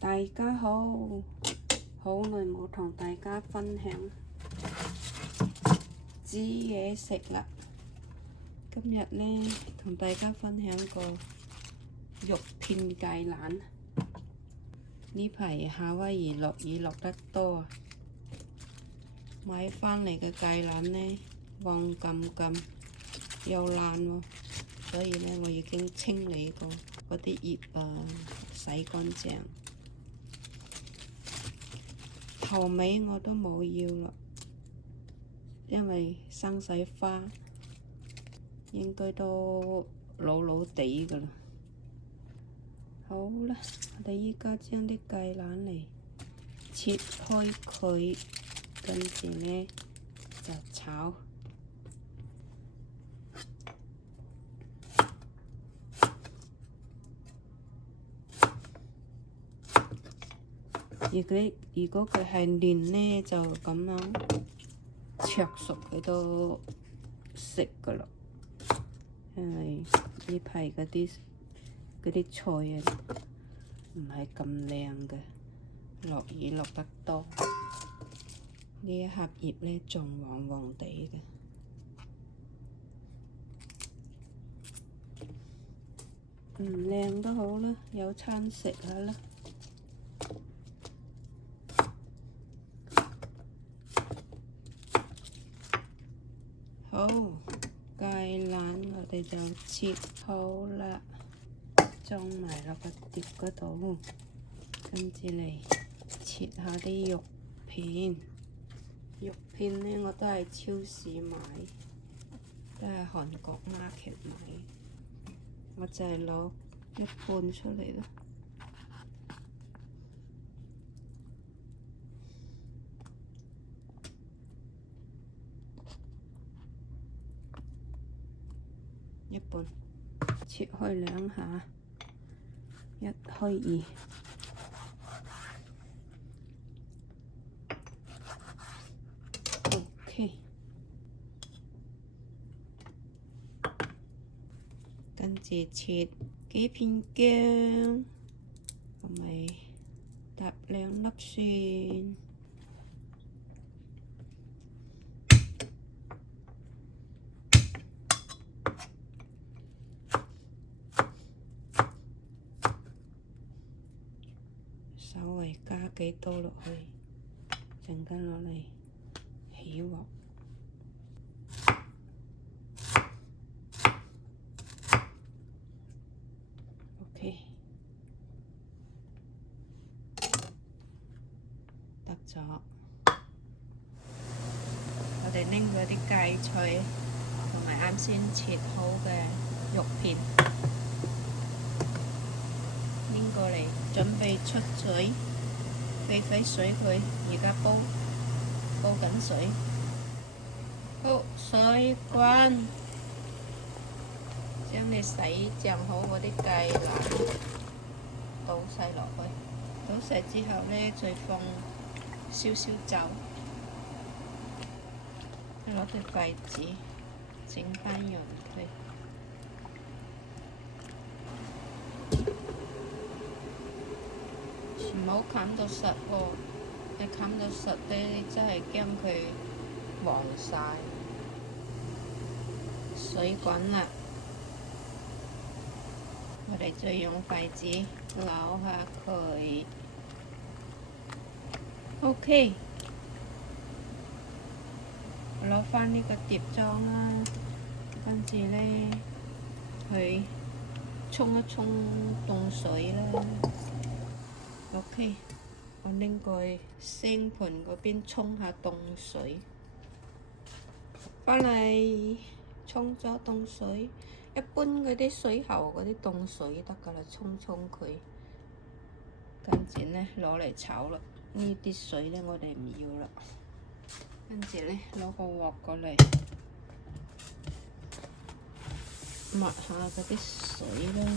大家好，好耐冇同大家分享煮嘢食啦。今日呢，同大家分享個肉片芥蘭。呢排夏威夷落雨落得多，買返嚟嘅芥蘭呢，黃咁咁又爛喎，所以呢，我已經清理過嗰啲葉洗乾淨。頭尾我都冇要啦，因為生洗花應該都老老地㗎啦。好啦，我哋依家將啲芥蘭嚟切開佢，跟住呢就炒。如果佢係嫩呢，就咁樣灼熟佢都食㗎啦。因為呢排嗰啲菜啊，唔係咁靚嘅，落雨落得多。呢一盒葉呢，仲黃黃地嘅。唔靚都好啦，有餐食下啦。好，芥蘭我哋就切好啦，裝埋落個碟嗰度，跟住嚟切下啲肉片。肉片呢，我都係超市買，都係韓國 market 買。我就係攞一半出嚟啦。一半切開兩下，一開二。OK， 跟住切幾片薑，同埋搭兩粒蒜。稍微加幾刀落去，陣間落嚟起鑊。OK， 得咗。我哋拎嗰啲芥菜同埋啱先切好嘅肉片拎過嚟，準備出水，沸水佢。而家煲緊水，好，水滾，將你洗淨好嗰啲芥蘭倒晒落去，倒晒之後呢，再放少少酒，攞對筷子整翻勻佢。唔好冚到實喎，你冚到實咧，你真係驚佢黃晒。水滾啦，我哋再用筷子扭下佢。OK， 攞返呢個碟裝啦，跟住呢，去沖一沖凍水啦。OK， 我拎過去星盆嗰邊沖下凍水，返嚟沖咗凍水，一般嗰啲水喉嗰啲凍水得㗎啦，沖佢，跟住呢攞嚟炒啦。呢啲水呢，我哋唔要啦，跟住呢攞個鑊過嚟抹下嗰啲水啦。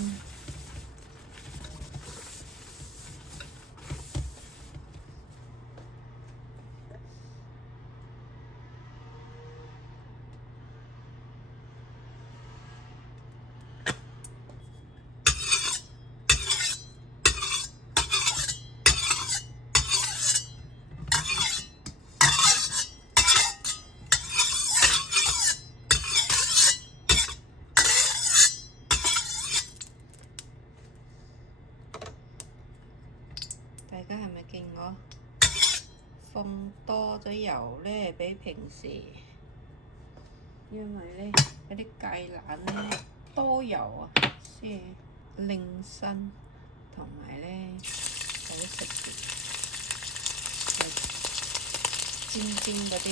大家係咪見我放多咗油咧？比平時，因為咧嗰啲芥蘭咧多油啊，先靚身，同埋咧好食啲，煎煎嗰啲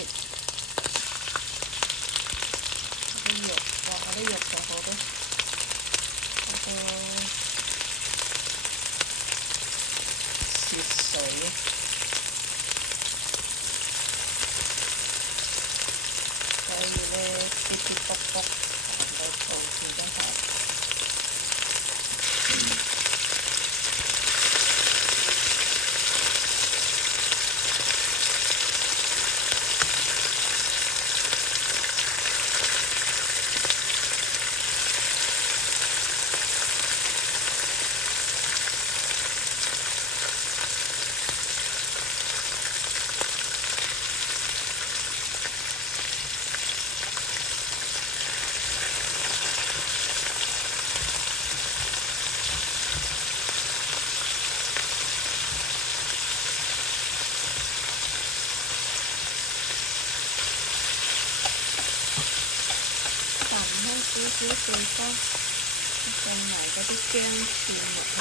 肉，哇！嗰啲肉就好多血水，所以咧啲啲卜卜全部導致咗係。少少地方放埋嗰啲薑蒜落去，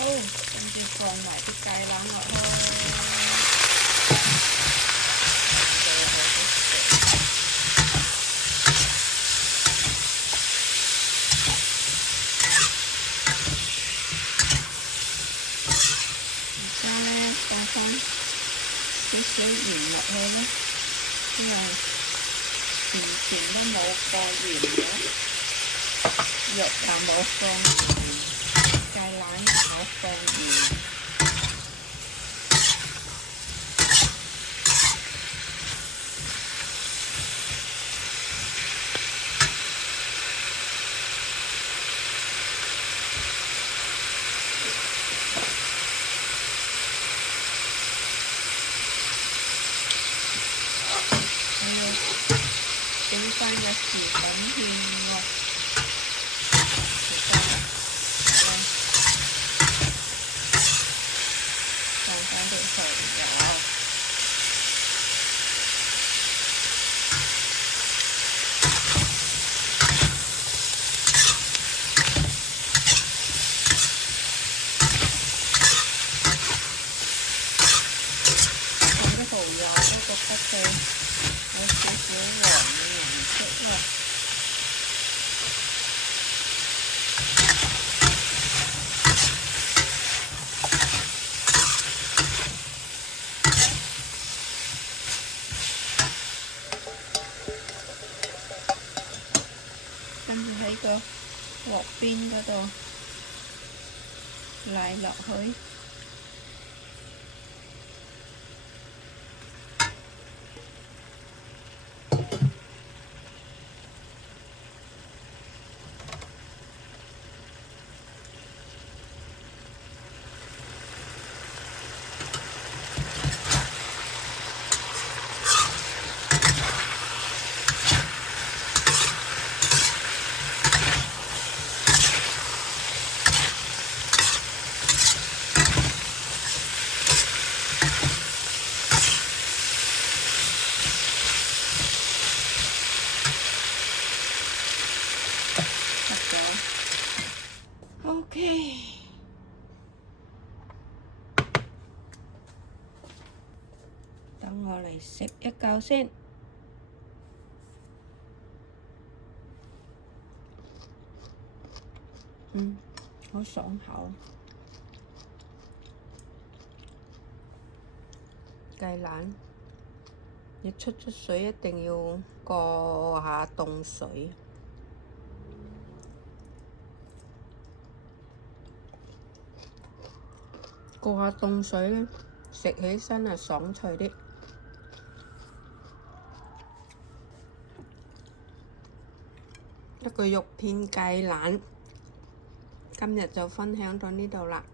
好，跟住放埋啲芥蘭落去。而家咧放翻少少鹽落去咧，因為前都冇放鹽嘅，肉又冇放鹽，芥蘭又冇放鹽。整翻個薯粉芡喎，放翻啲蠔油，放啲蠔油都覺得佢有少少黃嘅顏色啦。跟住喺個鑊邊嗰度瀨落去。OK， 等我嚟食一嚿先。好爽口。芥蘭一出水一定要過下凍水。過下凍水咧，食起身係爽脆啲。一個肉片芥蘭，今日就分享到呢度啦。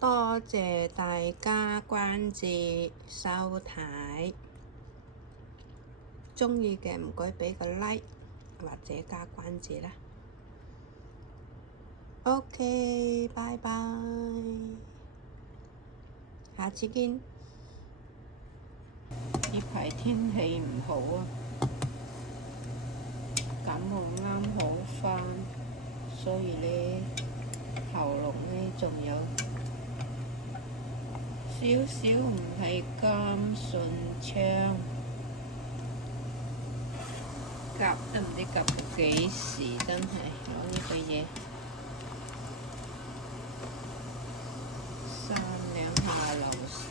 多謝大家關注收睇，鍾意嘅唔該畀個 like 或者加關注啦。OK，拜拜，下次見。呢排天氣唔好啊，感冒啱好返，所以呢喉嚨呢仲有少少唔係咁順暢，夾都唔知夾到幾時，真係攞呢個嘢3兩下流晒。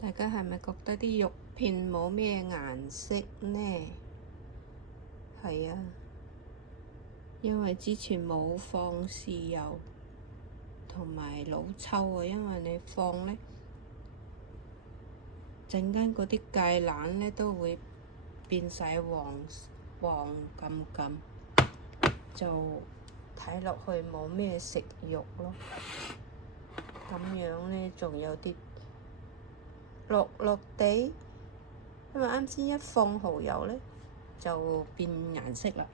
大家係咪覺得啲肉片冇咩顏色呢？係啊，因為之前冇放豉油同埋老抽啊，因為你放呢，陣間嗰啲芥蘭呢都會變晒黃咁，就睇落去冇咩食肉咯。咁樣呢，仲有啲綠地，因為啱先一放蠔油呢，就變顏色啦。